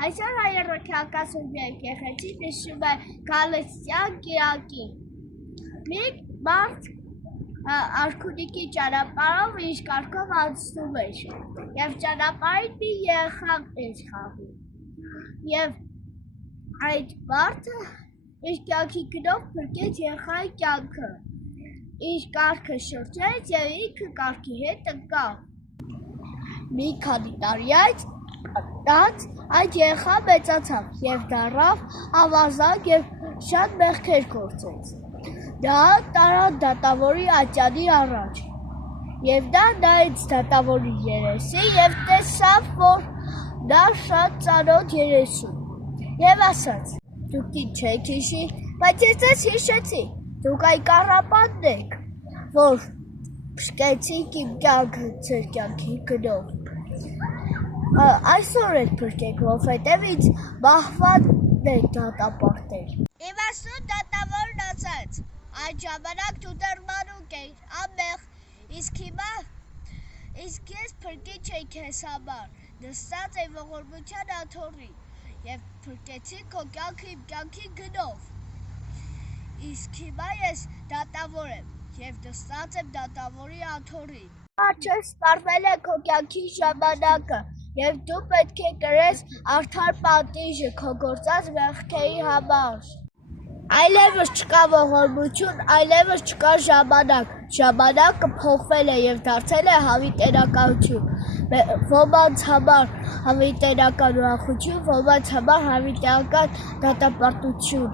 Այսօր հայրենական սուրբ եկեղեցին նշում է Գալստյան կիրակին։ Մի մարդ Արքունիքի ճանապարհով իր կարգով անցնում էր և ճանապարհին մի երեխա էր խաղում։ Եվ այդ մարդը իր կյանքի գնով փրկեց երեխայի կյանքը։ Իր կառքը շրջեց և ինքը կառքի հետ ընկավ։ Մի քանի տարի անց այդ երեխան մեծացավ և դառավ ավազակ և շատ մեղքեր գործեց։ Նա տարավ դատավորի ատյանի առաջ, և նա նայեց դատավորի երեսին և տեսավ, որ նա շատ ծանոթ երես ունի, և ասաց. «Դուք ինձ չեք հիշի, բայց ես ձեզ հիշեցի, դուք այն կառապանն եք, որ փրկեցիք իմ կյանքը ձեր կյանքի գնով։ Այսօր էլ փրկեք, որովհետև ինձ մահվանն եք դատապարտել»։ Իմաստուն դատավորն ասաց. «Այդ ժամանակ դու դեռ մանուկ էիր, անմեղ, իսկ ես փրկիչ էի քեզ համար, նստած էի ողորմության աթոռին և փրկեցի քո կյանքը իմ կյանքի գնով։ Իսկ հիմա ես դատավոր եմ և նստած եմ դատավորի աթոռին։ Առջև սպառվել է քո կյանքի ժամանակը և դու պետք է կրես արդար պատիժը քո գործած մեղքերի համար։ Այլևս չկա ողորմություն, այլևս չկա ժամանակ։ Ժամանակը փոխվել է և դարձել է հավիտենականություն։ Ոմանց համար հավիտենական ուրախություն, ոմանց համար հավիտենական դատապարտություն։